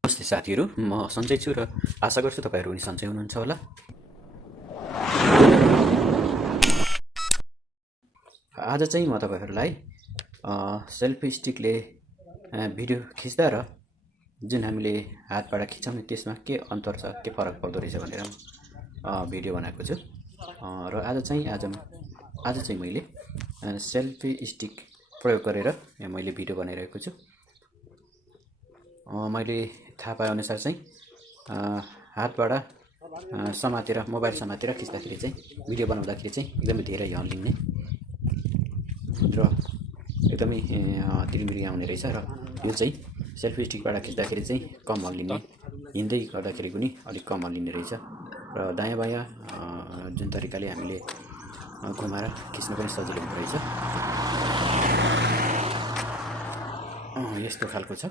नमस्ते साथीहरू, म सन्चै छु र आशा गर्छु तपाईँहरू पनि सन्चै हुनुहुन्छ होला। आज चाहिँ म तपाईँहरूलाई सेल्फी स्टिकले भिडियो खिच्दा र जुन हामीले हातबाट खिचाउने त्यसमा के अन्तर छ, के फरक पर्दो रहेछ भनेर भिडियो बनाएको छु। र आज चाहिँ मैले सेल्फी स्टिक प्रयोग गरेर मैले भिडियो बनाइरहेको छु। मैले थाहा पाएअनुसार चाहिँ हातबाट समातेर मोबाइल समातेर खिच्दाखेरि चाहिँ भिडियो बनाउँदाखेरि चाहिँ एकदमै धेरै हल्लिने र एकदमै तिरिमिरी आउने रहेछ। र यो चाहिँ सेल्फी स्टिकबाट खिच्दाखेरि चाहिँ कम हल्लिने, हिँड्दै गर्दाखेरि पनि अलिक कम हल्लिने रहेछ। र दायाँ बायाँ जुन तरिकाले हामीले घुमाएर खिच्न पनि सजिलो हुँदो रहेछ। यस्तो खालको छ।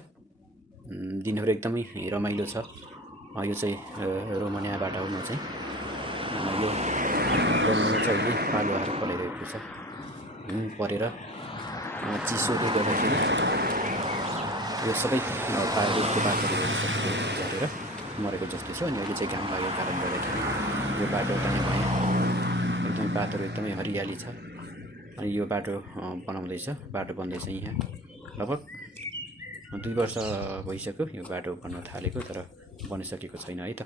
दिनभरि एकदमै रमाइलो छ। यो चाहिँ रोमानियाबाट हो। म चाहिँ यो रोमानिया चाहिँ अहिले पालो आएर पलाइरहेको छ। हिउँ परेर चिसोले गर्दाखेरि यो सबै रुखको पातहरू झरेर मरेको जस्तो छ। अनि अहिले चाहिँ घाम लागेको कारणले गर्दाखेरि यो बाटो दायाँ बायाँ एकदमै पातहरू एकदमै हरियाली छ। अनि यो बाटो बनाउँदैछ, बाटो बन्दैछ। यहाँ लगभग 2 वर्ष भइसक्यो यो बाटो बन्न थालेको, तर बनिसकेको छैन है त।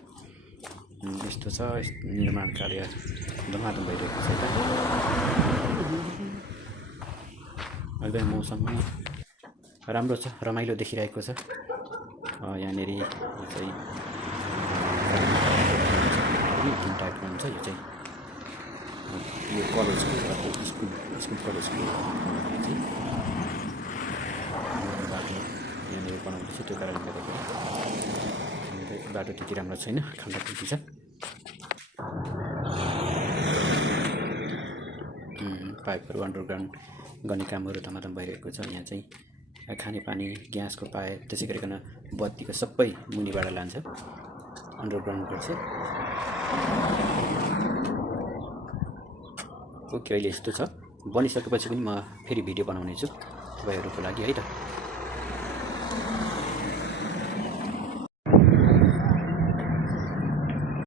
यस्तो छ। निर्माण कार्य धमाधम भइरहेको छ यता। एकदमै मौसम राम्रो छ, रमाइलो देखिरहेको छ। यहाँनिर चाहिँ जुन टाइपको हुन्छ यो चाहिँ यो कलेजको स्कुल कलेजको बाटो यहाँनिर बनाउँदैछ। त्यो कारणले गर्दाखेरि बाटो त्यति राम्रो छैन, खण्डखण्डी छ। पाइपहरू अन्डरग्राउन्ड गर्ने कामहरू धमाधम भइरहेको छ। यहाँ चाहिँ खानेपानी, ग्यासको पाइप, त्यसै गरिकन बत्तीको सबै मुनिबाट लान्छ, अन्डरग्राउन्ड गर्छ। ओके, अहिले यस्तो छ। बनिसकेपछि पनि म फेरि भिडियो बनाउने छु तपाईँहरूको लागि है त।